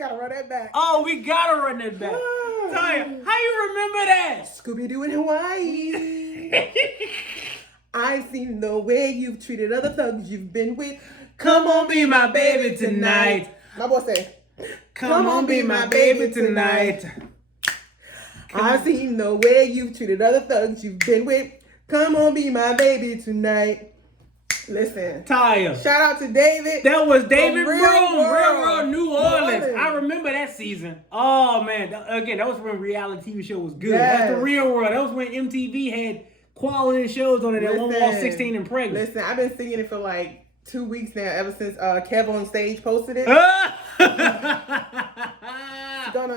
gotta run that back. Oh, we gotta run that back. Taya, how you remember that? Scooby-Doo in Hawaii. I've seen the way you've treated other thugs you've been with. Come on, be my baby tonight. My boy say, Come on, be my baby tonight. I've seen the way you've treated other thugs you've been with. Come on, be my baby tonight. Listen, Taya. Shout out to David. That was David Broom, Real World, New Orleans. Orleans. I remember that season. Oh man, again, that was when reality TV show was good. Yes. That's the Real World. That was when MTV had quality shows on it that won't walk 16 and pregnant. Listen, I've been singing it for like 2 weeks now, ever since Kev on Stage posted it.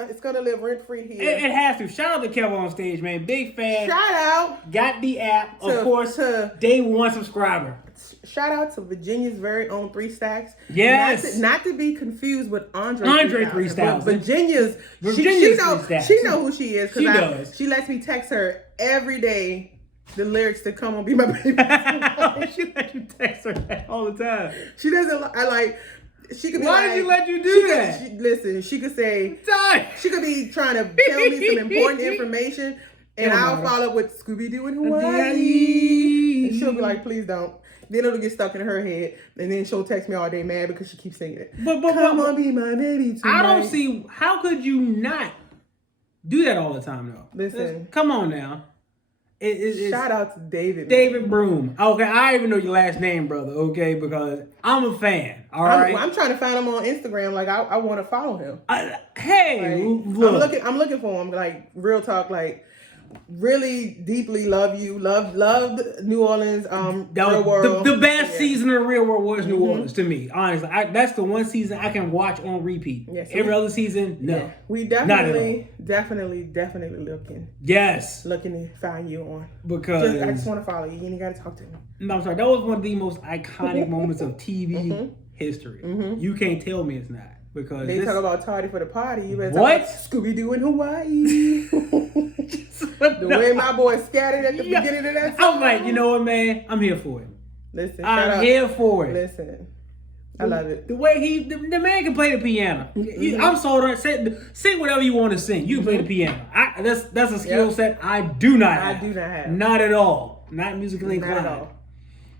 It's gonna live rent free here. It has to. Shout out to Kev on Stage, man. Big fan. Shout out. Got the app, of course. Day one subscriber. Shout out to Virginia's very own 3 Stacks. Yes. Not to be confused with Andre 3000. Virginia's she know who she is. She does. She lets me text her every day the lyrics to "Come On Be My Baby." She let you text her that all the time. She doesn't. I like. She could be. Why did you let you do that? Listen, she could say. Die. She could be trying to tell me some important information, and I'll follow up with Scooby-Doo in Hawaii, and she'll be like, "Please don't." Then it'll get stuck in her head, and then she'll text me all day mad because she keeps singing it. But Come on, be my baby tonight. I don't see how could you not do that all the time though. Listen, come on now. Shout out to David. David Broom. Okay, I even know your last name, brother. Okay, because I'm a fan. All right. I'm trying to find him on Instagram. Like I want to follow him. Look. I'm looking for him. Like real talk. Like really deeply love you. Loved New Orleans. Real World. The best season of Real World was New Orleans to me. Honestly, that's the one season I can watch on repeat. Yes, every other season, no. Yeah. We definitely looking. Yes. Looking to find you on. Because I just want to follow you. You ain't got to talk to me. No, I'm sorry. That was one of the most iconic moments of TV history. You can't tell me it's not. Because they talk about tardy for the party. You better what? Talk about Scooby-Doo in Hawaii. The way my boy scattered at the beginning of that song. I'm like, you know what, man? I'm here for it. Listen, I'm here for it. Listen, I love it. The way the man can play the piano. I'm sold on sing whatever you want to sing. You can play the piano. That's a skill set I do not have. Not at all. Not musically inclined. Not at all.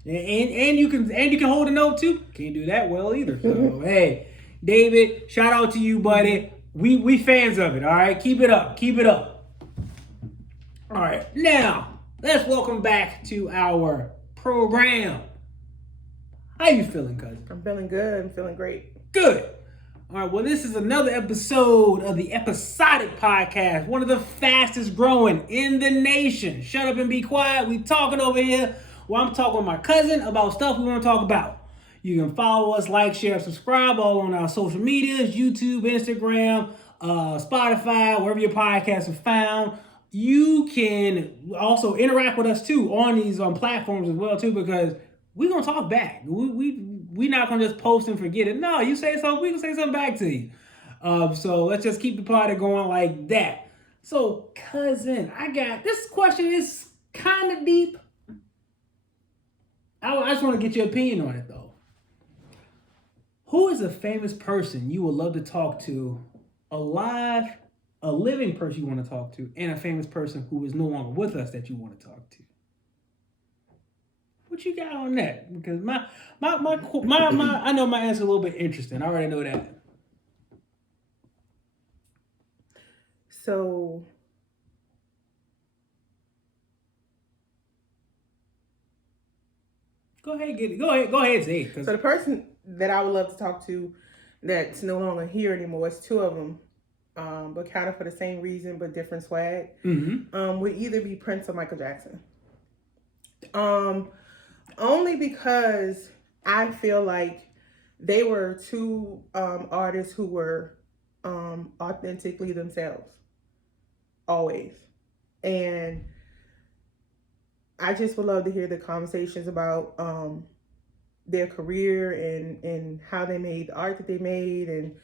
And you can hold a note too. Can't do that well either. So hey, David, shout out to you, buddy. We fans of it. All right, keep it up. Keep it up. All right, now let's welcome back to our program. How you feeling, cousin? I'm feeling good. I'm feeling great. Good. All right, well, this is another episode of the Episodic Podcast, one of the fastest growing in the nation. Shut up and be quiet. We talking over here. Well, I'm talking with my cousin about stuff we want to talk about. You can follow us, like, share, subscribe all on our social medias, YouTube, Instagram, Spotify, wherever your podcasts are found. You can also interact with us too on these platforms as well too, because we're gonna talk back. We not gonna just post and forget it. No, you say something, we can say something back to you. So let's just keep the party going like that. So, cousin, I got this question is kind of deep. I just want to get your opinion on it though. Who is a famous person you would love to talk to, alive? A living person you want to talk to, and a famous person who is no longer with us that you want to talk to. What you got on that? Because my I know my answer a little bit interesting. I already know that. So go ahead, get it. Go ahead, say it. So the person that I would love to talk to that's no longer here anymore, it's 2 of them. But kind of for the same reason, but different swag. Would either be Prince or Michael Jackson. Only because I feel like they were 2 artists who were authentically themselves, always. And I just would love to hear the conversations about their career and how they made the art that they made, and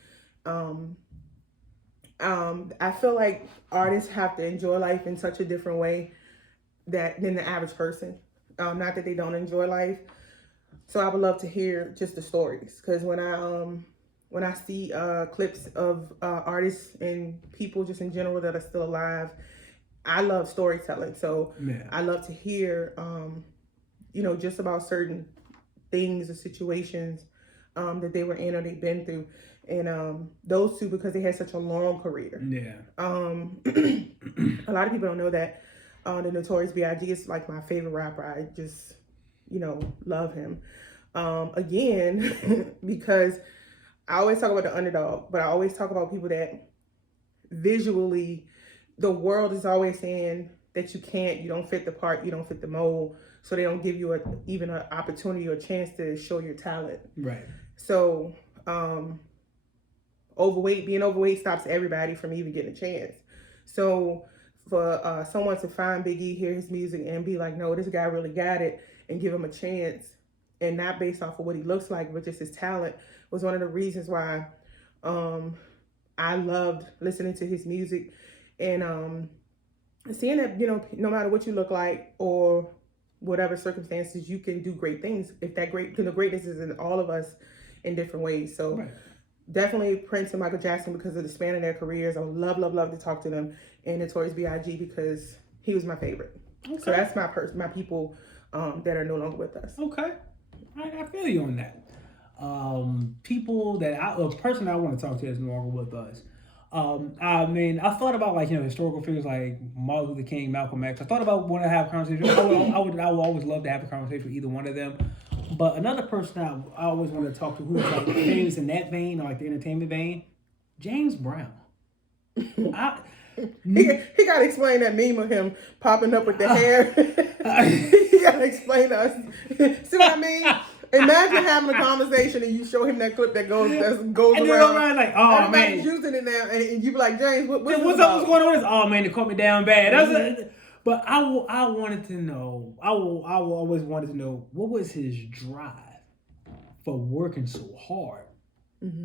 I feel like artists have to enjoy life in such a different way than the average person. Not that they don't enjoy life. So I would love to hear just the stories. Because when when I see clips of artists and people just in general that are still alive. I love storytelling, so Yeah. I love to hear, just about certain things or situations that they were in or they've been through. And those two, because they had such a long career. Yeah. A lot of people don't know that the Notorious B.I.G. is like my favorite rapper. I just, love him. Again, because I always talk about the underdog, but I always talk about people that visually, the world is always saying that you don't fit the part, you don't fit the mold. So they don't give you even an opportunity or a chance to show your talent. Right. So being overweight stops everybody from even getting a chance. So for someone to find Big E, hear his music, and be like, no, this guy really got it, and give him a chance, and not based off of what he looks like, but just his talent, was one of the reasons why I loved listening to his music. And seeing that, no matter what you look like or whatever circumstances, you can do great things. If the greatness is in all of us in different ways. So Right. Definitely Prince and Michael Jackson because of the span of their careers. I would love to talk to them. And Notorious B.I.G. because he was my favorite. Okay. So that's my people that are no longer with us. Okay. I feel you on that. People that a person I want to talk to is no longer with us. I mean, I thought about historical figures like Martin Luther King, Malcolm X. I thought about wanting to have a conversation. I would always love to have a conversation with either one of them. But another person I always want to talk to who's like famous in that vein, or like the entertainment vein, James Brown. He got to explain that meme of him popping up with the hair. He got to explain to us. See what I mean? Imagine having a conversation and you show him that clip that goes and around. Like, oh everybody's man, using it now, and you be like, James, what's going on? Oh man, they caught me down bad. Mm-hmm. But I wanted to know. I always wanted to know what was his drive for working so hard,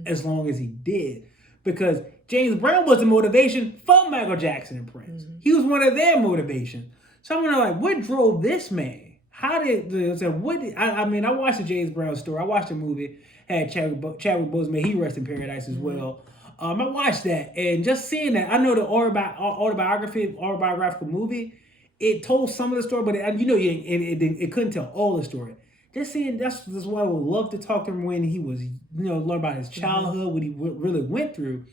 as long as he did. Because James Brown was the motivation for Michael Jackson and Prince. He was one of their motivations. So I'm wondering, what drove this man? I watched the James Brown story. I watched the movie. Had Chadwick Boseman. He rests in paradise as well. I watched that, and just seeing that, I know the autobiographical movie, it told some of the story, but it couldn't tell all the story. Just seeing that's why I would love to talk to him when he was, learn about his childhood, what he really went through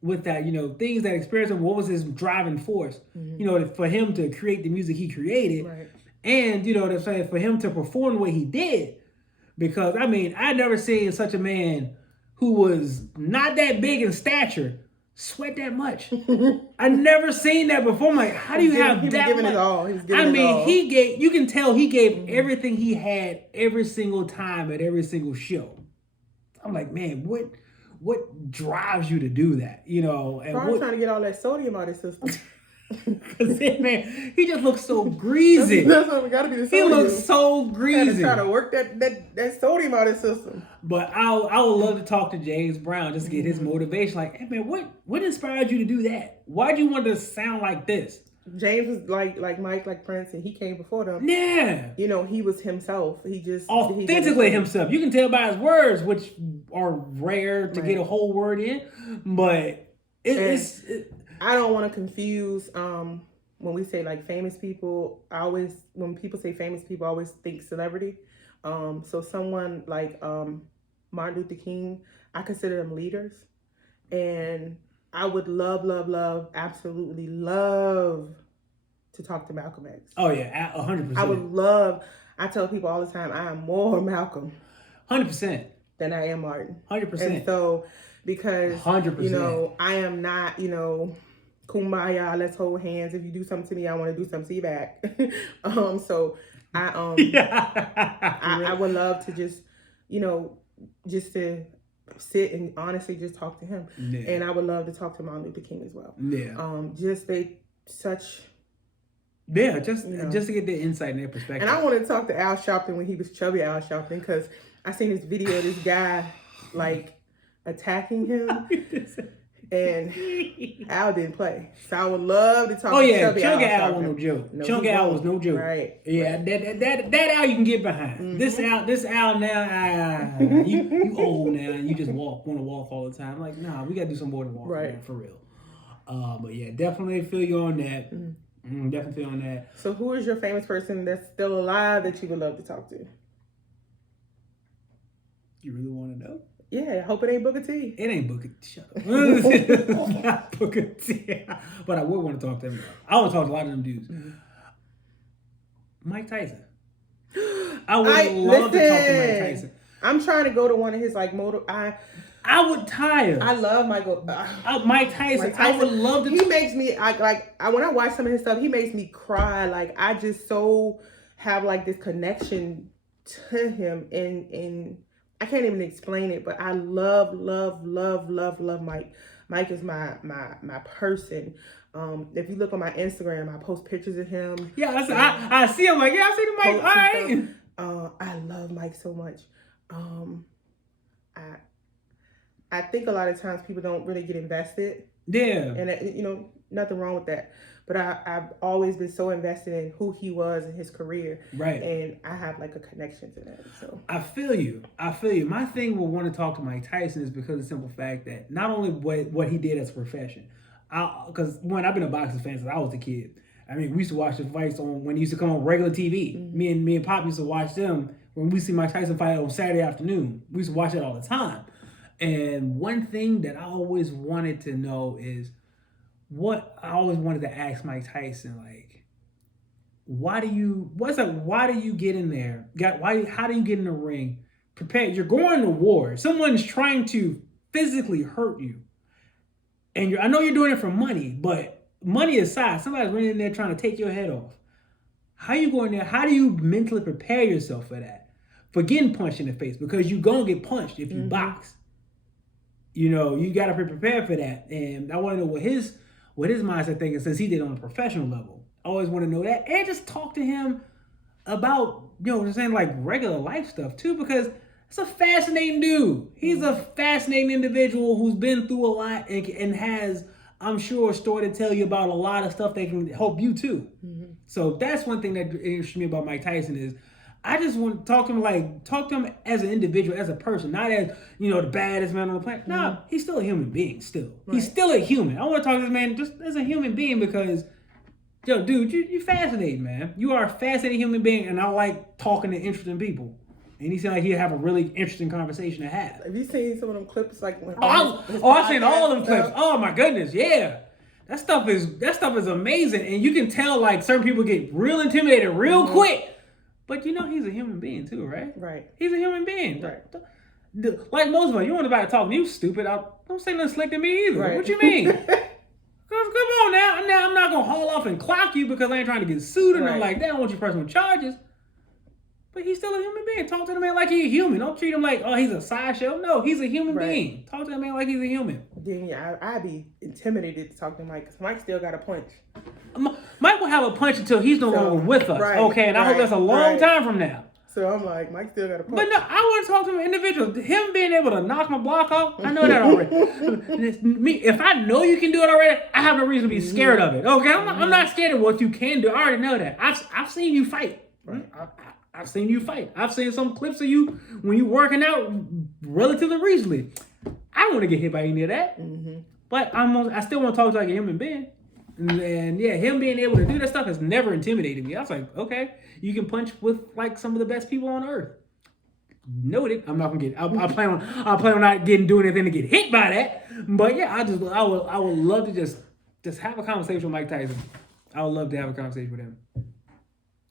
with that, things that experienced him. What was his driving force, for him to create the music he created. Right. And, for him to perform the way he did. Because, I never seen such a man who was not that big in stature sweat that much. I never seen that before. I'm like, how do you have that giving much? It all. He's giving it all. You can tell he gave everything he had every single time at every single show. I'm like, man, what drives you to do that? Probably trying to get all that sodium out of his system. Because man, he just looks so greasy. That's what we gotta be. The he looks so greasy. Trying to work that sodium out of his system. But I would love to talk to James Brown just to get his motivation. Like, hey man, what inspired you to do that? Why'd you want to sound like this? James was like Mike, like Prince, and he came before them. Yeah. He was himself. He just authentically himself. You can tell by his words, which are rare to get a whole word in. But it's I don't want to confuse when we say like famous people. When people say famous people, I always think celebrity. So someone like Martin Luther King, I consider them leaders, and I would absolutely love to talk to Malcolm X. Oh yeah, 100%. I would love. I tell people all the time, I am more Malcolm 100% than I am Martin. 100%. And so because 100%. I am not kumbaya, let's hold hands. If you do something to me, I want to do something to you back. So I would love to just to sit and honestly just talk to him. Yeah. And I would love to talk to Martin Luther King as well. Yeah. Just to get their insight and their perspective. And I want to talk to Al Sharpton when he was chubby Al Sharpton, because I seen this video of this guy like attacking him. And Al didn't play. So I would love to talk Oh to yeah, Chubby Chunky Al. Al was no joke. No, Chunky he Al won't. was no joke. Right. Yeah, that Al you can get behind. This Al now, you old now and you just want to walk all the time. Like, nah, we gotta do some more than walking, man, for real. But yeah, definitely feel you on that. Definitely feel on that. So who is your famous person that's still alive that you would love to talk to? You really want to know? Yeah, I hope it ain't Booker T. It ain't Booker T. Shut up. It's not Booker T. But I would want to talk to him. I want to talk to a lot of them dudes. Mike Tyson. I would love to talk to Mike Tyson. I'm trying to go to one of his like I would tire. I love Michael. Mike Tyson. I would love to. He makes me when I watch some of his stuff, he makes me cry. Like I just so have like this connection to him, and I can't even explain it. But I love Mike. Mike is my person. If you look on my Instagram, I post pictures of him. Yeah, I see him. Like, yeah, I see the Mike. All right. I love Mike so much. I think a lot of times people don't really get invested. Yeah. And nothing wrong with that. But I've always been so invested in who he was and his career. Right. And I have like a connection to that. So I feel you. My thing will want to talk to Mike Tyson is because of the simple fact that not only what he did as a profession, because when I've been a boxing fan since I was a kid. I mean, we used to watch the fights when he used to come on regular TV. Mm-hmm. Me and Pop used to watch them when we see Mike Tyson fight on Saturday afternoon. We used to watch it all the time. And one thing that I always wanted to know is what I always wanted to ask Mike Tyson, like, why do you get in there? How do you get in the ring? Prepared. You're going to war. Someone's trying to physically hurt you. And I know you're doing it for money, but money aside, somebody's running in there trying to take your head off. How you going there? How do you mentally prepare yourself for that? For getting punched in the face, because you're going to get punched if you box. You got to be prepared for that. And I want to know what his mindset thing is, since he did on a professional level. I always want to know that. And just talk to him about, just saying like regular life stuff too, because it's a fascinating dude. He's a fascinating individual who's been through a lot and has, I'm sure, a story to tell you about a lot of stuff that can help you too. Mm-hmm. So that's one thing that interests me about Mike Tyson is I just want to talk to him as an individual, as a person, not as, the baddest man on the planet. No, he's still a human being still. Right. He's still a human. I want to talk to this man just as a human being because, dude, you're fascinating, man. You are a fascinating human being, and I like talking to interesting people. And he seemed like he'd have a really interesting conversation to have. Have you seen some of them clips? Like I've seen all of them clips. Oh my goodness, yeah. That stuff is amazing, and you can tell like certain people get real intimidated real quick. But he's a human being too, right? Right. He's a human being. Right. Like most of us, you want about to talk to me, you stupid. Don't say nothing slick to me either. Right. What you mean? Come on now. Now I'm not gonna haul off and clock you because I ain't trying to get sued or nothing like that. I don't want your personal charges. But he's still a human being. Talk to the man like he's a human. Don't treat him like, oh, he's a sideshow. No, he's a human being. Talk to the man like he's a human. Then I'd be intimidated to talk to Mike because Mike still got a punch. Mike will have a punch until he's no longer with us. Right, okay, and I hope that's a long time from now. So I'm like, Mike still got a punch. But no, I want to talk to an individual. Him being able to knock my block off, I know that already. If I know you can do it already, I have no reason to be scared of it. Okay, I'm not scared of what you can do. I already know that. I've seen you fight. Right. I've seen you fight. I've seen some clips of you when you working out relatively recently. I don't want to get hit by any of that. Mm-hmm. But I still want to talk to like a human being. And yeah, him being able to do that stuff has never intimidated me. I was like, okay, you can punch with like some of the best people on earth. Noted. I'm not gonna get. I plan on not doing anything to get hit by that. But yeah, I would love to just have a conversation with Mike Tyson. I would love to have a conversation with him.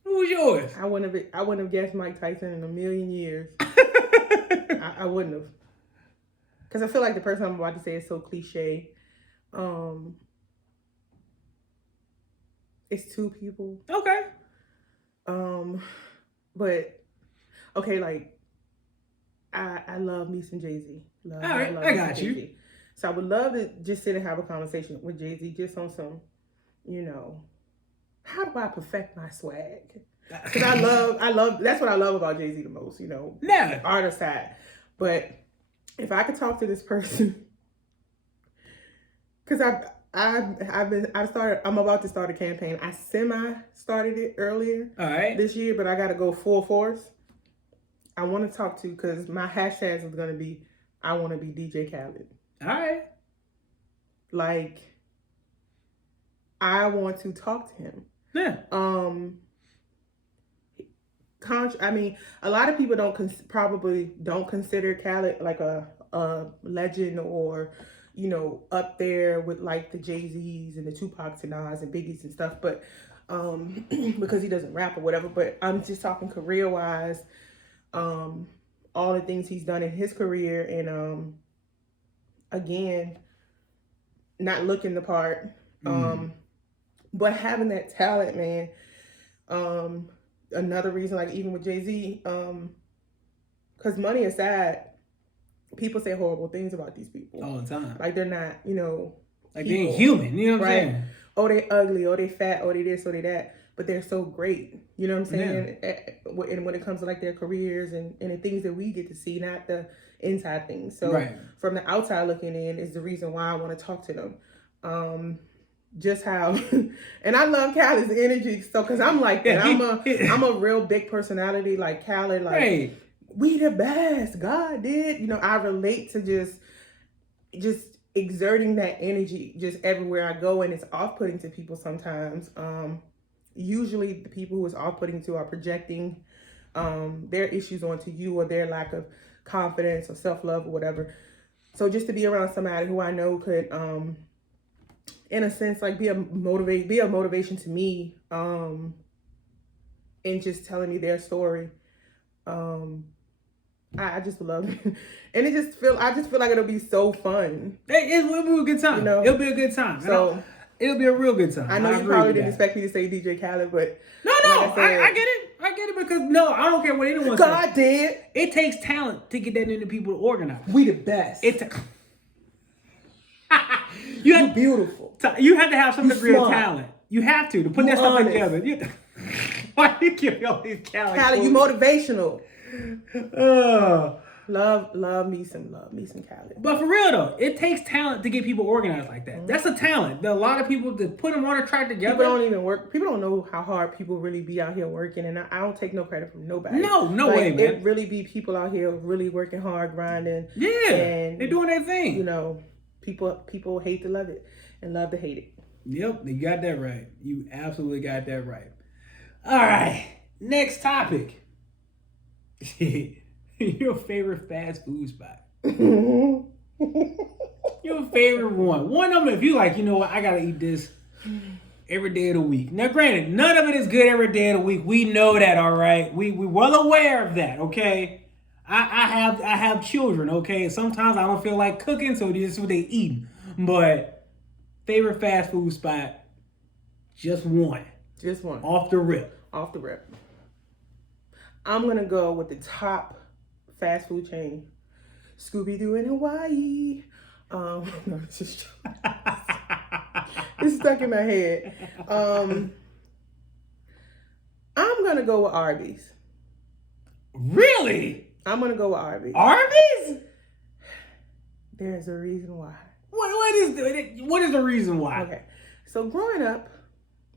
Who was yours? I wouldn't have guessed Mike Tyson in a million years. I wouldn't have. Because I feel like the person I'm about to say is so cliche. It's two people. Okay. But okay, like I love me some Jay-Z. All right, I got you. Jay-Z. So I would love to just sit and have a conversation with Jay-Z just on some, how do I perfect my swag? Because I love that's what I love about Jay-Z the most, Yeah. The artist side. But if I could talk to this person because I'm about to start a campaign. I started it earlier All right. this year, but I got to go full force. I want to talk to, because my hashtags is going to be, I want to be DJ Khaled. All right. Like, I want to talk to him. Yeah. I mean, a lot of people probably don't consider Khaled like a legend, or, you know, up there with like the Jay-Z's and the Tupacs and Nas and Biggies and stuff, but because he doesn't rap or whatever. But I'm just talking career wise, all the things he's done in his career, and again, not looking the part, but having that talent, man. Another reason, like even with Jay-Z, because money aside, people say horrible things about these people all the time. Like they're not, you know, like they ain't human. You know what I'm saying? Oh, they ugly. Oh, they fat. Oh, they this. Oh, they that. But they're so great. You know what I'm saying? Yeah. And when it comes to like their careers and the things that we get to see, not the inside things. So from the outside looking in is the reason why I want to talk to them. Just how, and I love Khaled's energy. So, cause I'm like that. I'm a real big personality, like Khaled. Like we the best. God did. You know, I relate to just exerting that energy just everywhere I go, and it's off-putting to people sometimes. Usually the people who it's off-putting to are projecting their issues onto you, or their lack of confidence or self-love or whatever. So just to be around somebody who I know could, in a sense, like be a motivation to me, and just telling me their story. I just love it. And I just feel like it'll be so fun. It'll be a good time. You know? It'll be a good time. So it'll be a real good time. I know you probably didn't expect me to say DJ Khaled, but no, like I get it. I get it, because I don't care what anyone says. God did. It takes talent to get that into people to organize. We the best. You're beautiful. You have to have some degree of talent. You have to put that stuff together. Why do you give me all these talent? Khaled, you motivational. Love me some Khaled. But for real though, it takes talent to get people organized like that. Mm-hmm. That's a talent. A lot of people to put them on a track together. People don't even work. People don't know how hard people really be out here working, and I don't take no credit from nobody. No way, man. It really be people out here really working hard, grinding. Yeah, and they're doing their thing. You know, people hate to love it and love to hate it. Yep, you got that right. You absolutely got that right. All right, next topic. Your favorite fast food spot. Your favorite one. One of them, if you like, you know what, I gotta eat this every day of the week. Now, granted, none of it is good every day of the week. We know that, all right? We well aware of that, okay? I have children, okay? Sometimes I don't feel like cooking, so this is what they eat. But favorite fast food spot, just one. Just one. Off the rip. I'm gonna go with the top fast food chain, Scooby-Doo in Hawaii. No, it's just it's stuck in my head. I'm gonna go with Arby's. Really? I'm gonna go with Arby's. Arby's? There's a reason why. What is the reason why? Okay, so growing up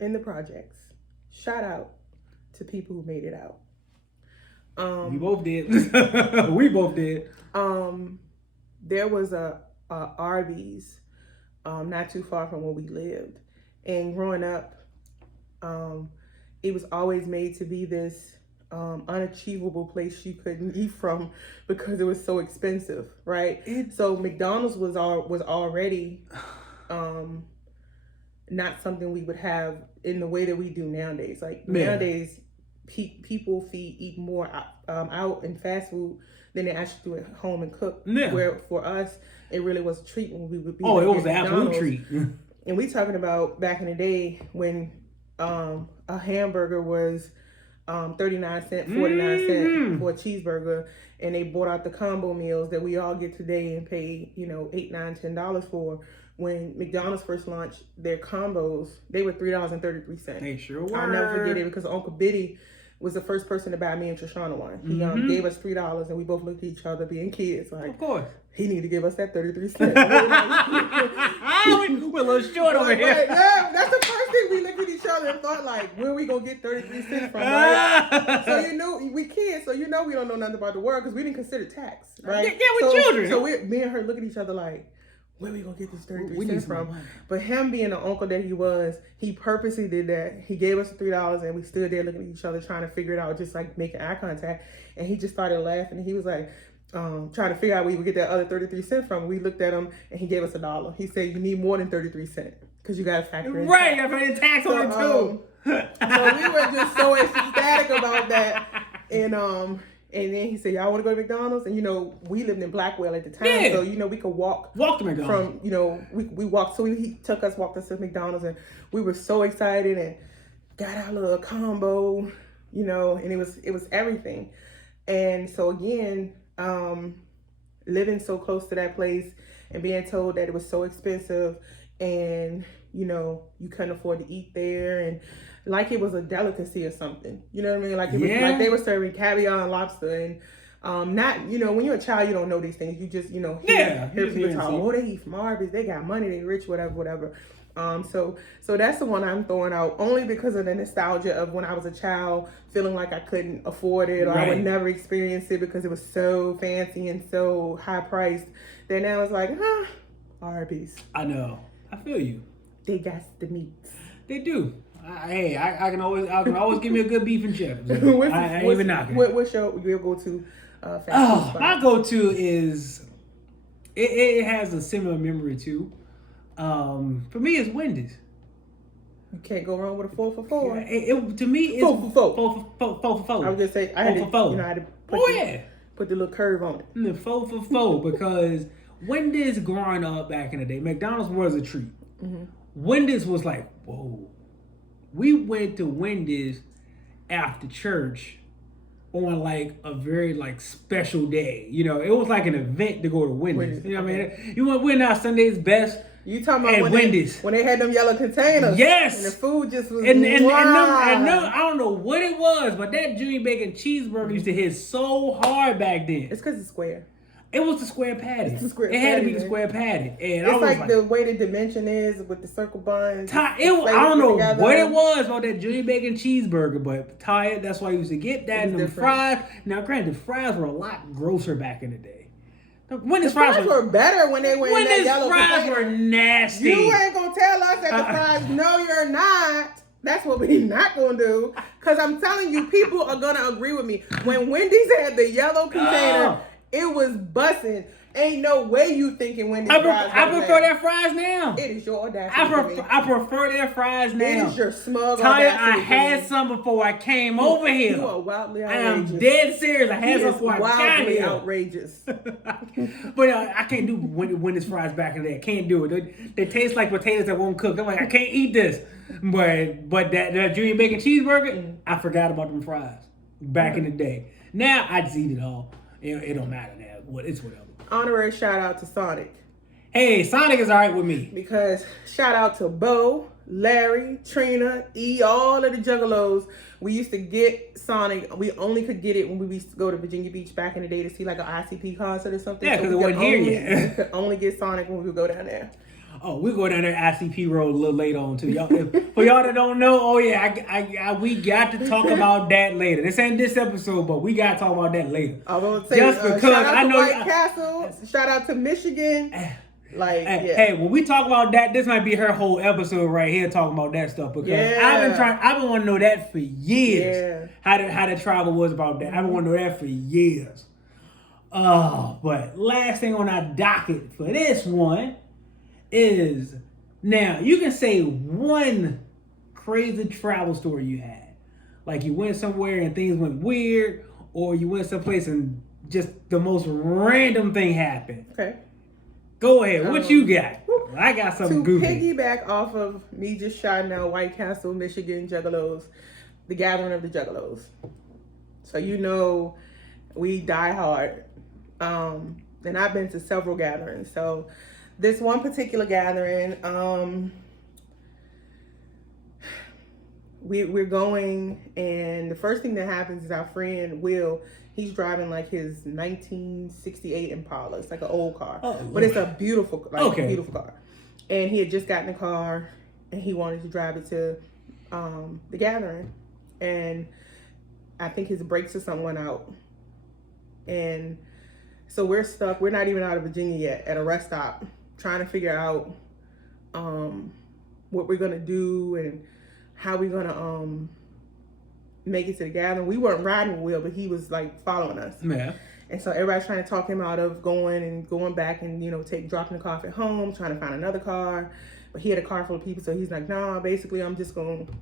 in the projects, shout out to people who made it out. We both did. We both did. There was a Arby's not too far from where we lived, and growing up, it was always made to be this unachievable place you couldn't eat from because it was so expensive, right? So McDonald's was already not something we would have in the way that we do nowadays. Like nowadays, people eat more out in fast food than they actually do at home and cook. Yeah. Where for us, it really was a treat when we would be. Oh, it was an absolute treat. And we talking about back in the day when a hamburger was 39 cents, 49 cents for a cheeseburger, and they bought out the combo meals that we all get today and pay, $8, $9, $10 for. When McDonald's first launched their combos, they were $3.33. They sure were. I'll never forget it because Uncle Biddy was the first person to buy me and Trishana one. He gave us $3, and we both looked at each other being kids. Like, of course. He need to give us that 33 cents. little short over Right, here. yeah, that's the first thing we looked at each other and thought like, where we gonna get 33 cents from? Right? So you know we kids, so you know we don't know nothing about the world because we didn't consider tax, right? Yeah, we're children. So me and her look at each other like, where we gonna get this 33 cents from? But him being the uncle that he was, he purposely did that. He gave us $3 and we stood there looking at each other trying to figure it out, just like making eye contact. And he just started laughing. And he was like, trying to figure out where we would get that other 33 cents from. We looked at him and he gave us $1. He said, you need more than 33 cents because you got to factor in Right, tax. I paying tax on it too. So we were just so ecstatic about that. And then he said, y'all want to go to McDonald's? And, you know, we lived in Blackwell at the time. Yeah. So, you know, we could walk to McDonald's. from, you know, we walked. So he walked us to McDonald's. And we were so excited and got our little combo, you know, and it was everything. And so, again, living so close to that place and being told that it was so expensive and, you know, you couldn't afford to eat there and like it was a delicacy or something. You know what I mean? Like it was like they were serving caviar and lobster and not, you know, when you're a child, you don't know these things. You just, you know, hear people talk, oh, they eat from Arby's, they got money, they rich, whatever. So that's the one I'm throwing out only because of the nostalgia of when I was a child, feeling like I couldn't afford it or I would never experience it because it was so fancy and so high priced. Then now it's like, Arby's. I know. I feel you. They got the meats. They do. I can always give me a good beef and chips. I ain't even knocking. What's your go-to fast food spot? My go-to is it has a similar memory too. For me, it's Wendy's. You can't go wrong with a 4 for 4. To me, it's 4 for 4. 4 for 4. I was gonna say I had to, you know, I had to put the little curve on it. The 4 for 4 because Wendy's growing up back in the day, McDonald's was a treat. Mm-hmm. Wendy's was like, whoa. We went to Wendy's after church on like a very like special day. You know, it was like an event to go to Wendy's. You know what I mean? You went out Sunday's best. You talking about Wendy's when they had them yellow containers? Yes. And the food just was and I don't know what it was, but that Junior Bacon cheeseburger used to hit so hard back then. It's because it's square. It was the square patty. It's the square it had patty, to be the square patty. And it's like the way the dimension is with the circle buns. I don't know what it was about that Junior Bacon cheeseburger, but Ty, that's why I used to get that and the fries. Now, granted, the fries were a lot grosser back in the day. The fries were better when they were in that yellow container. Fries were nasty. You ain't gonna tell us that the fries, no, you're not. That's what we not gonna do. Cause I'm telling you, people are gonna agree with me. When Wendy's had the yellow container, it was busting. Ain't no way you thinking Wendy's fries. I prefer their fries now. It is your audacity. I prefer their fries now. It is your smug Tanya, audacity. I had some before I came over here. You are wildly outrageous. I'm dead serious. I had some before I got here. Outrageous. But I can't do Wendy's fries back in the day. I can't do it. They taste like potatoes that won't cook. I'm like, I can't eat this. But that Junior Bacon cheeseburger, I forgot about them fries back in the day. Now I just eat it all. It don't matter now. It's whatever. Honorary shout out to Sonic. Hey, Sonic is all right with me. Because shout out to Bo, Larry, Trina, all of the Juggalos. We used to get Sonic. We only could get it when we used to go to Virginia Beach back in the day to see like an ICP concert or something. Yeah, because it wasn't here yet. We could only get Sonic when we would go down there. Oh, we go down there ICP Road a little later on too. Y'all, for y'all that don't know, we got to talk about that later. This ain't this episode, but we got to talk about that later. I will say, just because shout out I know to White Castle. Shout out to Michigan. Hey, when we talk about that, this might be her whole episode right here talking about that stuff because I've been wanting to know that for years. Yeah. How the travel was about that. I've been wanting to know that for years. But last thing on our docket for this one is, now you can say one crazy travel story you had. Like you went somewhere and things went weird, or you went someplace and just the most random thing happened. Okay. Go ahead. What you got? I got something goofy. To piggyback off of me just shouting out White Castle, Michigan Juggalos, the Gathering of the Juggalos. So you know we die hard. And I've been to several gatherings. So this one particular gathering, we're going, and the first thing that happens is our friend Will, he's driving like his 1968 Impala. It's like an old car, but it's a beautiful, beautiful car. And he had just gotten a car, and he wanted to drive it to the gathering. And I think his brakes or something went out. And so we're stuck. We're not even out of Virginia yet at a rest stop trying to figure out what we're going to do and how we're going to make it to the gathering. We weren't riding with Will, but he was like following us. Yeah. And so everybody's trying to talk him out of going back and, dropping the car off at home, trying to find another car. But he had a car full of people, so he's like, nah, basically I'm just going to,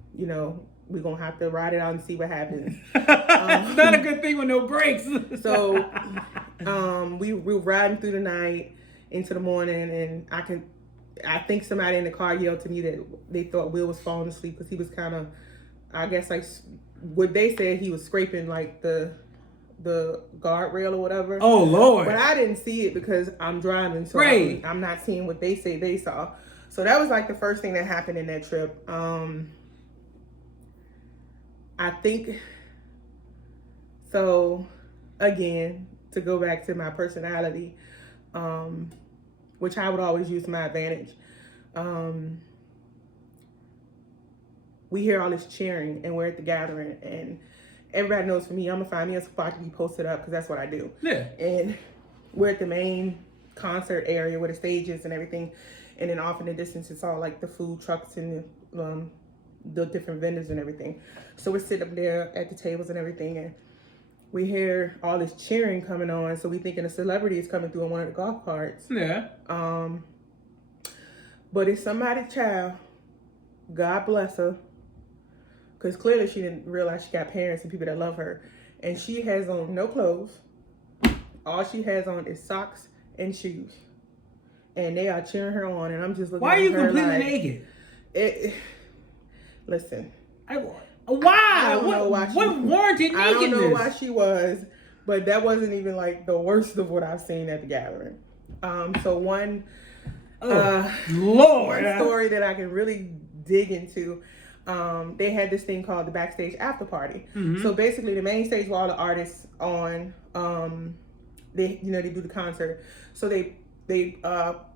we're going to have to ride it out and see what happens. It's not a good thing with no brakes. So we were riding through the night into the morning, and I think somebody in the car yelled to me that they thought Will was falling asleep because he was kind of, I guess, like what they said, he was scraping like the guardrail or whatever. Oh Lord! But I didn't see it because I'm driving, so right. I'm not seeing what they say they saw. So that was like the first thing that happened in that trip. I think so. Again, to go back to my personality, which I would always use to my advantage. We hear all this cheering, and we're at the gathering, and everybody knows for me, I'm gonna find me a spot to be posted up because that's what I do. Yeah. And we're at the main concert area where the stage is and everything, and then off in the distance it's all like the food trucks and the different vendors and everything. So we're sitting up there at the tables and everything, and we hear all this cheering coming on. So we thinking a celebrity is coming through on one of the golf carts. Yeah. But it's somebody's child. God bless her. Because clearly she didn't realize she got parents and people that love her. And she has on no clothes. All she has on is socks and shoes. And they are cheering her on. And I'm just looking Why at are you her completely naked? Listen. Why? I don't know why what warranted nakedness? I don't know why she was. But that wasn't even like the worst of what I've seen at the gathering. So one Lord, story that I can really dig into. They had this thing called the backstage after party. Mm-hmm. So basically, the main stage where all the artists on, they do the concert. So they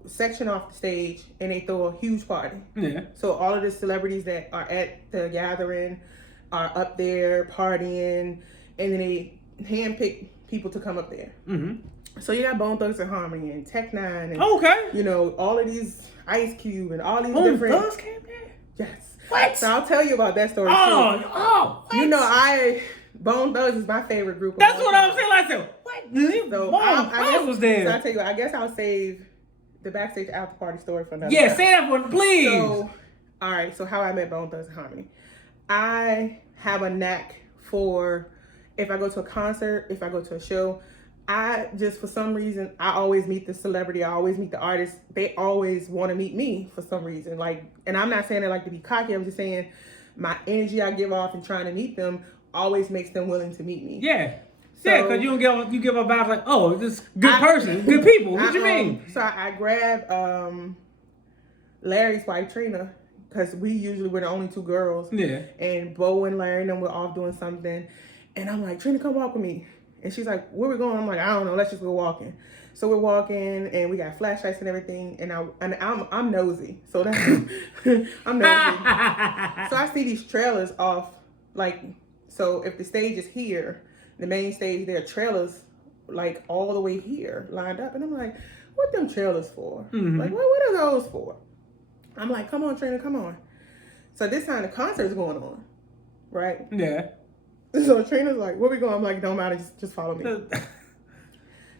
section off the stage and they throw a huge party. Yeah. So all of the celebrities that are at the gathering are up there partying, and then they handpick people to come up there. Mm-hmm. So you got Bone Thugs and Harmony and Tech Nine, and all of these Ice Cube and all these different. Bone Thugs came there. Yes. What? So I'll tell you about that story too. What? Bone Thugs is my favorite group. That's what I'm saying. I said, what? So Bone Thugs was there. So I'll tell you, I guess I'll save the backstage after party story for another time. say that one, please. So, all right. So how I met Bone Thugs and Harmony. I have a knack for, if I go to a concert, if I go to a show, I just, for some reason, I always meet the celebrity. I always meet the artist. They always want to meet me for some reason. Like, and I'm not saying it like to be cocky. I'm just saying my energy I give off and trying to meet them always makes them willing to meet me. Yeah. So, because you give a vibe like, oh, this good person, good people. What you mean? So I grabbed Larry's wife, Trina, because we usually were the only two girls. Yeah. And Bo and Larry and them were off doing something. And I'm like, Trina, come walk with me. And she's like, where we going? I'm like, I don't know. Let's just go walking. So we're walking, and we got flashlights and everything. And I'm nosy, so that's I'm nosy. So I see these trailers off, like, so if the stage is here, the main stage, there are trailers like all the way here lined up, and I'm like, what them trailers for? Mm-hmm. Like, what are those for? I'm like, come on, Trina, come on. So this time the concert's going on, right? Yeah. So Trina's like, where we going? I'm like, don't matter, just follow me.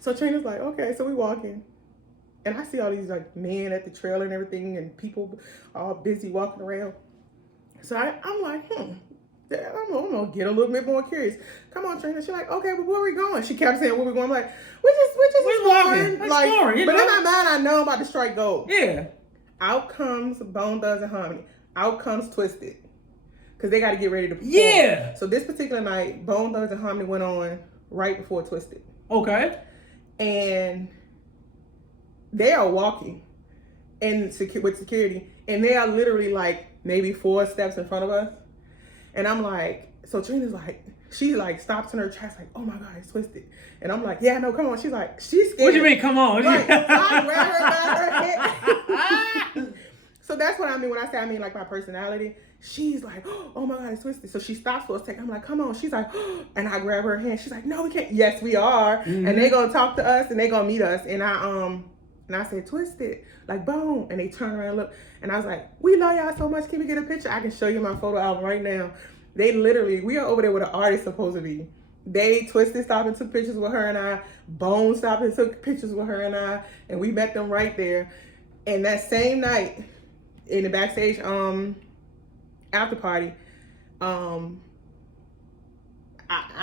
So Trina's like, okay, so we walking. And I see all these like men at the trailer and everything, and people all busy walking around. So I'm like, I'm gonna get a little bit more curious. Come on, Trina. She's like, okay, but where we going? She kept saying, where we going? I'm like, we're just walking. Like, exploring, but in my mind, I know I'm about to strike gold. Yeah. Out comes Bone Thugs and Harmony. Out comes Twisted. Because they got to get ready to perform. Yeah. So this particular night, Bone Thugs and Harmony went on right before Twisted. Okay. And they are walking with security. And they are literally like maybe 4 steps in front of us. And I'm like, so Trina's like, she like stops in her tracks like, oh my God, it's Twisted. And I'm like, yeah, no, come on. She's like, she's scared. What do you mean, come on? Like, so I grab her by her head. that's what I mean when I say like my personality. She's like, oh my God, it's twisted. So she stops for a second. I'm like, come on. She's like, and I grab her hand. She's like, no, we can't. Yes, we are. Mm-hmm. And they gonna talk to us and they gonna meet us. And I said, twisted, like boom. And they turn around and look. And I was like, we love y'all so much. Can we get a picture? I can show you my photo album right now. They literally, we are over there with an artist supposed to be. They Twisted stopped and took pictures with her and I. Bone stopped and took pictures with her and I. And we met them right there. And that same night, in the backstage after party, I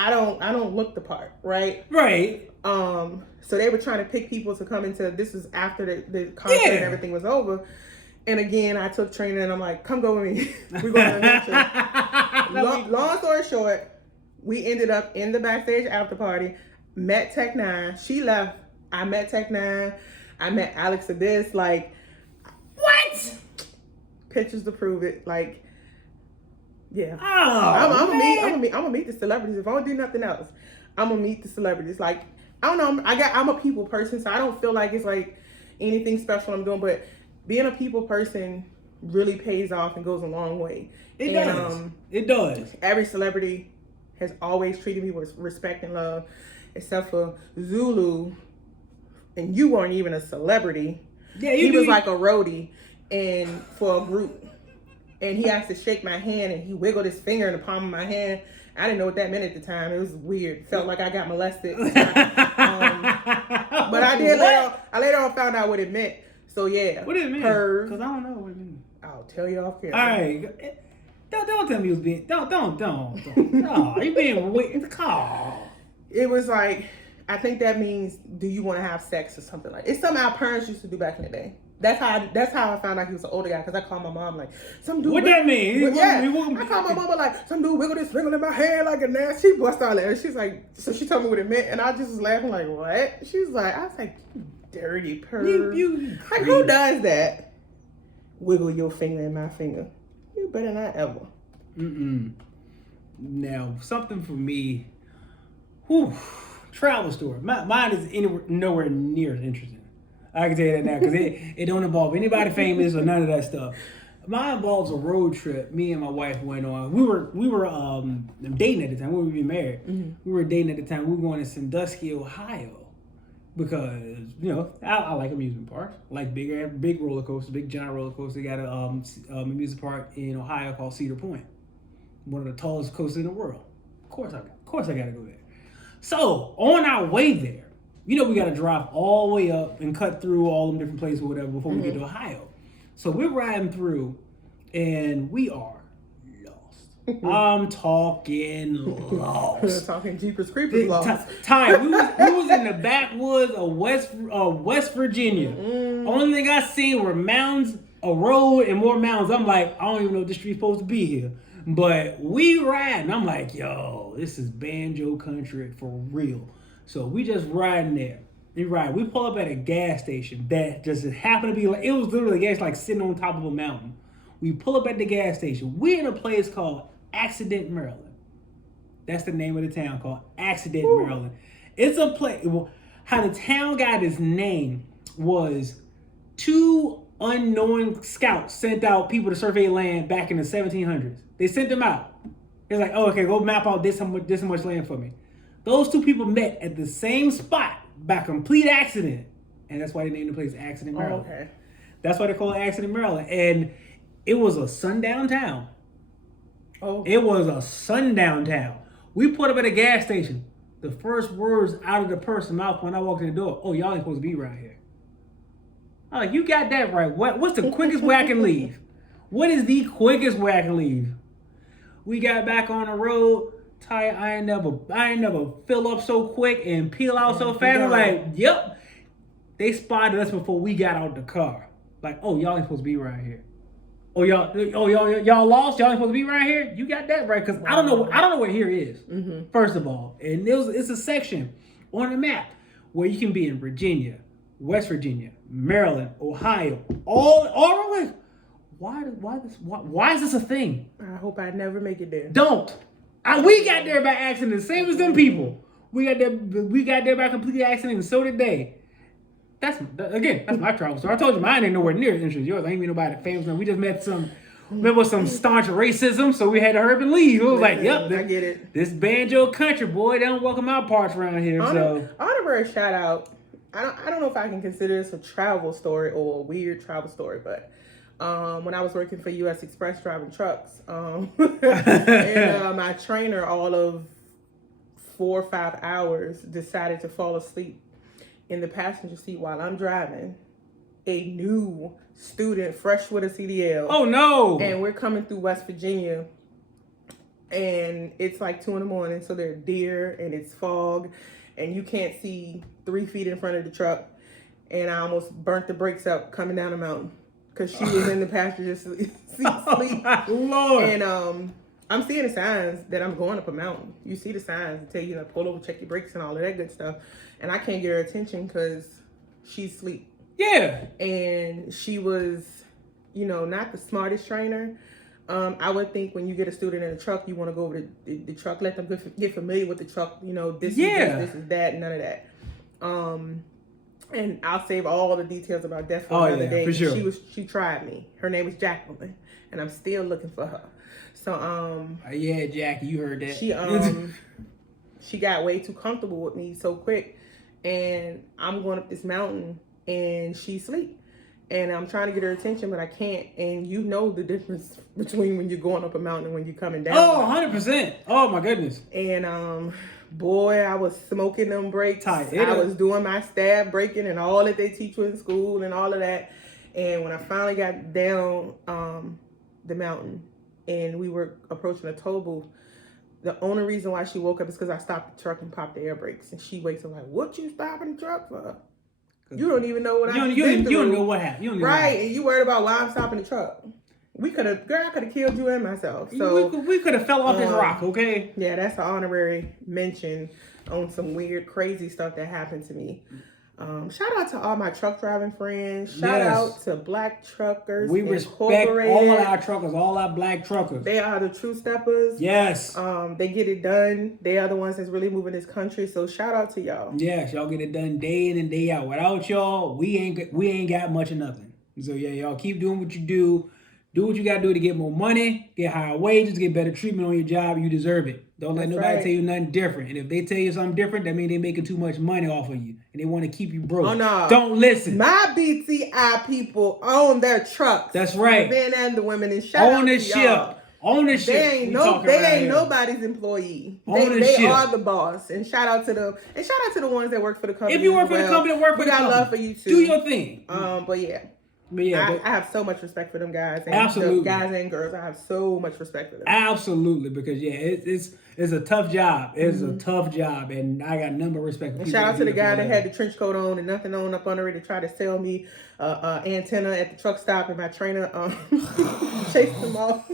don't look the part, right? Right. So they were trying to pick people to come into. This is after the concert and everything was over. And again, I took training and I'm like, come go with me. We're going to adventure. Long story short, we ended up in the backstage after party, met Tech Nine. She left. I met Tech Nine. I met Alex Abyss. Like, what? Pictures to prove it. Like, yeah. Oh, I'm gonna meet the celebrities. If I don't do nothing else, I'm gonna meet the celebrities. Like, I don't know. I'm a people person, so I don't feel like it's like anything special I'm doing. But being a people person really pays off and goes a long way. It does. It does. Every celebrity has always treated me with respect and love, except for Zulu. And you weren't even a celebrity. Yeah, he was like a roadie and for a group. And he asked to shake my hand and he wiggled his finger in the palm of my hand. I didn't know what that meant at the time. It was weird. Felt like I got molested. But I did later on found out what it meant. So yeah. What did it mean? Because I don't know what it means. I'll tell you off camera. All right. Don't tell me you was being don't. No, you being weird. Call. It was like, I think that means, do you want to have sex or something like? It's something our parents used to do back in the day. That's how I found out he was an older guy, because I called my mom like, some dude. What that mean? I called my mama like, some dude wiggled his finger in my hand like a nasty. She bust out laughing. She's like, so she told me what it meant, and I just was laughing like, what? She's like, I was like, you dirty perv. You like, who does that? Wiggle your finger in my finger. You better not ever. Now, something for me. Whew, travel story. Mine is nowhere near as interesting. I can tell you that now, because it don't involve anybody famous or none of that stuff. Mine involves a road trip me and my wife went on. We were dating at the time. We were being married. Mm-hmm. We were dating at the time. We were going to Sandusky, Ohio, because I like amusement parks. I like big roller coasters, big giant roller coasters. They got a amusement park in Ohio called Cedar Point, one of the tallest coasters in the world. Of course I got to go there. So on our way there, we got to drive all the way up and cut through all them different places or whatever before we get to Ohio. So we're riding through, and we are lost. I'm talking lost. Talking Jeepers Creepers lost. Ty, we was in the backwoods of West Virginia. Only thing I seen were mountains, a road, and more mountains. I'm like, I don't even know if this street's supposed to be here. But we riding. I'm like, yo, this is banjo country for real. So we just riding there. We pull up at a gas station that just happened to be like, it was literally a gas like sitting on top of a mountain. We pull up at the gas station. We're in a place called Accident, Maryland. That's the name of the town, called Accident, Maryland. It's a place. How the town got its name was 2 unknown scouts sent out people to survey land back in the 1700s. They sent them out. It's like, oh, okay, go map out this much land for me. Those 2 people met at the same spot by complete accident. And that's why they named the place Accident, Maryland. Okay. That's why they call it Accident, Maryland. And it was a sundown town. Oh. It was a sundown town. We put up at a gas station. The first words out of the person's mouth when I walked in the door, oh, y'all ain't supposed to be right here. I'm like, you got that right. What's the quickest way I can leave? What is the quickest way I can leave? We got back on the road. Ty, I ain't never fill up so quick and peel out so fast. I'm like, yep. They spotted us before we got out the car. Like, oh, y'all ain't supposed to be right here. Y'all lost. Y'all ain't supposed to be right here. You got that right, because I don't know where here is. Mm-hmm. First of all, and it's a section on the map where you can be in Virginia, West Virginia, Maryland, Ohio, all the way. Why is this a thing? I hope I never make it there. Don't. We got there by accident, same as them people. We got there by complete accident, and so did they. That's my travel story. I told you mine ain't nowhere near as interesting as yours. I ain't mean nobody famous. We just met with some staunch racism, so we had to hurry up and leave. It was like, yep, I get it. This banjo country boy, they don't welcome our parts around here. So honorary shout out. I don't know if I can consider this a travel story or a weird travel story, but when I was working for U.S. Express driving trucks, and my trainer, all of 4 or 5 hours, decided to fall asleep in the passenger seat while I'm driving. A new student, fresh with a CDL. Oh no! And we're coming through West Virginia, and it's like 2 a.m, so there are deer and it's fog, and you can't see 3 feet in front of the truck. And I almost burnt the brakes up coming down the mountain because she was in the passenger seat sleep. Oh my Lord! And I'm seeing the signs that I'm going up a mountain. You see the signs that tell you to pull over, check your brakes, and all of that good stuff. And I can't get her attention because she's asleep. Yeah. And she was, not the smartest trainer. I would think when you get a student in a truck, you want to go over the truck, let them get familiar with the truck. This is that, none of that. And I'll save all the details about that for another day. For sure. She tried me. Her name was Jacqueline, and I'm still looking for her. So yeah, Jackie, you heard that. She got way too comfortable with me so quick, and I'm going up this mountain and she's asleep, and I'm trying to get her attention, but I can't. And you know the difference between when you're going up a mountain and when you're coming down. Oh, 100%. Oh my goodness. And boy, I was smoking them brakes. I was doing my stab braking and all that they teach you in school and all of that. And when I finally got down the mountain and we were approaching a toll booth, the only reason why she woke up is because I stopped the truck and popped the air brakes. And she wakes up like, "What you stopping the truck for? You don't even know what I did. You don't know what happened. Right, and you worried about why I'm stopping the truck. I could have killed you and myself. So we could have fell off this rock, okay? Yeah, that's an honorary mention on some weird, crazy stuff that happened to me. Shout out to all my truck driving friends. Shout out to Black Truckers. We respect all our truckers, all our black truckers. They are the true steppers. Yes. They get it done. They are the ones that's really moving this country. So shout out to y'all. Yes, y'all get it done day in and day out. Without y'all, we ain't got much of nothing. So yeah, y'all keep doing what you do. Do what you gotta do to get more money, get higher wages, get better treatment on your job. You deserve it. Don't let nobody tell you nothing different. And if they tell you something different, that means they're making too much money off of you. And they want to keep you broke. Oh, no. Don't listen. My BTI people own their trucks. That's right. The men and the women. And shout out to y'all. Ownership. They ain't nobody's employee. They are the boss. And shout out to them. And shout out to the ones that work for the company. If you work for the company, work for the company. We got love for you too. Do your thing. But yeah. I have so much respect for them guys. And absolutely. Guys and girls. I have so much respect for them. Absolutely. Because it's a tough job. It's a tough job. And I got number of respect for people. Shout out to the guy that had the trench coat on and nothing on up under it to try to sell me antenna at the truck stop, and my trainer chased him off.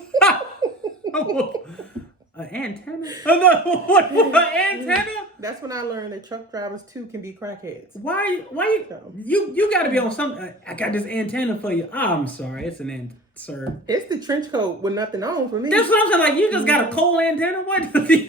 An antenna? What? An antenna? That's when I learned that truck drivers too can be crackheads. Why you got to be on something? I got this antenna for you. I'm sorry, it's an antenna, sir. It's the trench coat with nothing on for me. That's what I'm saying. Like, you just got a coal antenna. What are you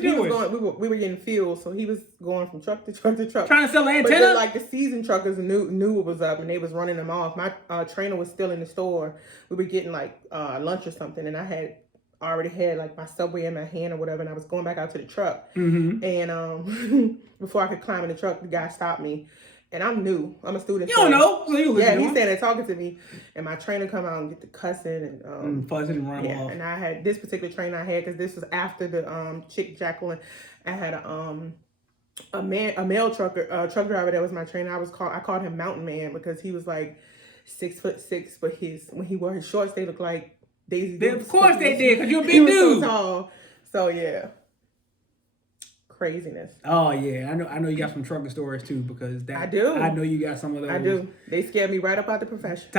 doing? We were getting fuel, so he was going from truck to truck to truck, trying to sell an antenna. But then, like, the seasoned truckers knew it was up, and they was running them off. My trainer was still in the store. We were getting like lunch or something, and I already had like my Subway in my hand or whatever, and I was going back out to the truck. And before I could climb in the truck, the guy stopped me, and I'm new. I'm a student. You don't know, so you he's standing there talking to me, and my trainer come out and get the cussing and fussing and running off. And I had this particular trainer because this was after the chick Jacqueline. I had a male truck driver that was my trainer. I called him Mountain Man because he was like 6'6", but when he wore his shorts, they looked like Daisy. Of course they did, because you're a big dude. So tall. So yeah, craziness. Oh yeah, I know you got some trucker stories too, because I do. I know you got some of those. I do. They scared me right up out the profession.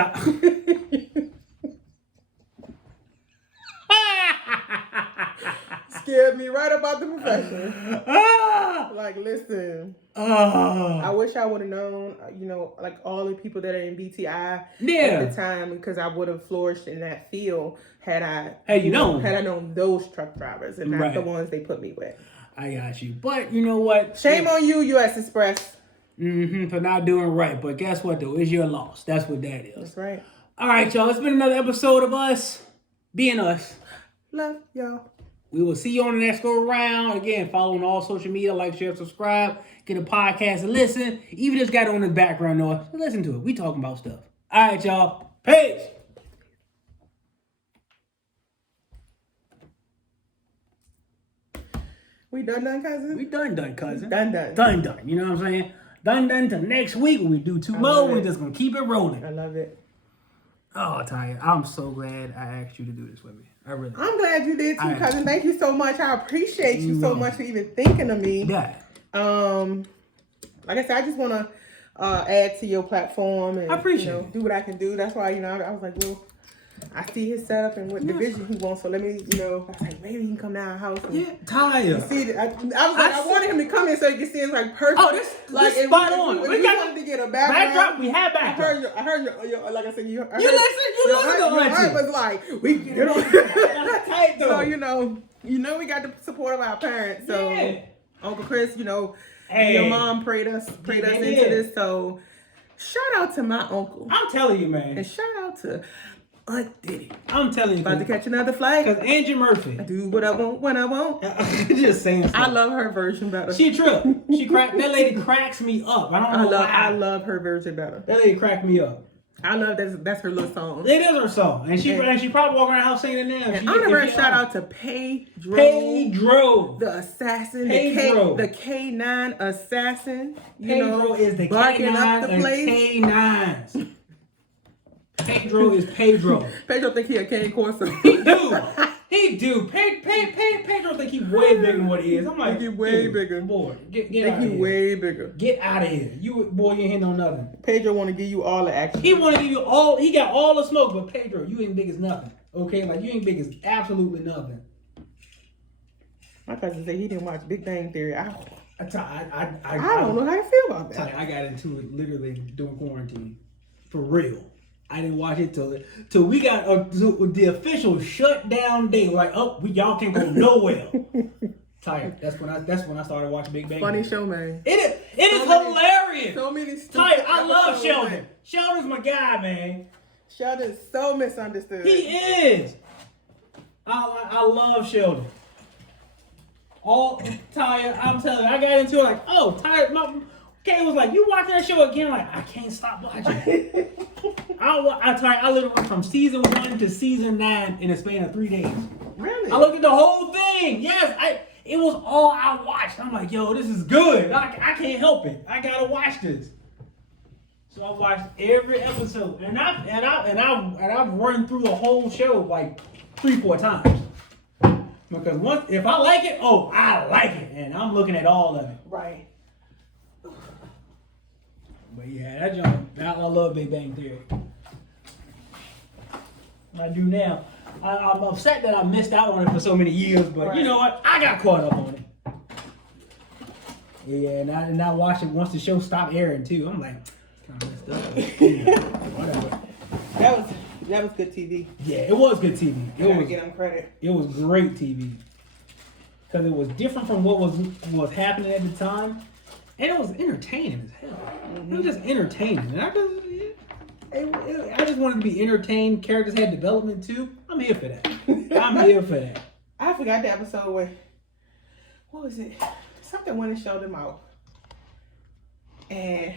Scared me right about the profession. Like, listen. I wish I would have known, like all the people that are in BTI at the time, because I would have flourished in that field had I known those truck drivers and not the ones they put me with. I got you. But you know what? Shame on you, U.S. Express. For not doing right. But guess what, though? It's your loss. That's what that is. That's right. All right, y'all. It's been another episode of us being us. Love y'all. We will see you on the next go around. Again, follow on all social media, like, share, subscribe, get a podcast and listen. Even if it's got on the background noise, listen to it. We talking about stuff. All right, y'all. Peace. We done, cousin? We done, cousin. Done. You know what I'm saying? Done till next week. When we do two more, we're just going to keep it rolling. I love it. Oh, Taya, I'm so glad I asked you to do this with me. I'm glad you did too, Right. cousin. Thank you so much. I appreciate you so much for even thinking of me. Yeah. Like I said, I just want to add to your platform and I appreciate it. do what I can do. That's why I was like, well, I see his setup and what division he wants, so let me, I was like, maybe he can come down our house. And Yeah, Taya. see it. I was like, I wanted him to come in so you can see it's like perfect. Oh, this if spot we- on. If We we got wanted to get a background. We have I backdrop. heard your like I said, you You listen to your Auntie. aunt was like, That's tight, though. so we got the support of our parents. So Yeah. Uncle Chris, Hey. your mom prayed us They into did. this. So shout out to my uncle I'm telling you, man. and shout out to Aunt Diddy. I'm telling you. About to catch another flight. Because Angie Murphy. Do what I want when I want. Just saying stuff. I love her version better. She trip. That lady cracks me up. I don't know why. I love her version better. That lady cracked me up. I love that's her little song. It is her song. And she probably walking around the house singing it now. And I'm gonna shout out to Pedro. Pedro. The assassin, Pedro. the K9 assassin. Pedro is the barking K9 up the and place. K9s. Pedro is Pedro. Pedro think he a Cane Corso. He do. Pedro think he way bigger than what he is. I'm like, He way dude, bigger. Boy, get Think out he of here. way bigger. Get out of here. Boy, you ain't hitting on nothing. Pedro want to give you all the action. He want to give you all. He got all the smoke, but Pedro, you ain't big as nothing. Okay, like you ain't big as absolutely nothing. My cousin said he didn't watch Big Bang Theory. I I don't know how I feel about Tell that. you, I got into it literally during quarantine, for real. I didn't watch it till we got the official shutdown day. Like, y'all can't go nowhere. Tired. That's when I started watching Big Bang. Funny show, man. It is hilarious. So many stupid Tired. I love episodes, Sheldon. man. Sheldon's my guy, man. Sheldon's so misunderstood. He is. I love Sheldon. Tired. I'm telling you, I got into it like, Tired. Kay was like, you watching that show again? I'm like, I can't stop watching. I literally went from season 1 to season 9 in a span of 3 days. Really? I looked at the whole thing. Yes, it was all I watched. I'm like, yo, this is good. I can't help it. I gotta watch this. So I watched every episode, and I've run through the whole show like 3-4 times. Because if I like it, I like it, and I'm looking at all of it. Right. But yeah, that jump. I love Big Bang Theory. I do now. I'm upset that I missed out on it for so many years, but Right. you know what? I got caught up on it. Yeah, and I watched it once the show stopped airing too. I'm like, kind of messed up. Whatever. That was good TV. Yeah, it was good TV. You gotta get him credit. It was great TV because it was different from what was happening at the time, and it was entertaining as hell. It was just entertaining, and I just wanted to be entertained. Characters had development too. I'm here for that. I'm here for that. I forgot the episode where, what was it? Something went in Sheldon's mouth. And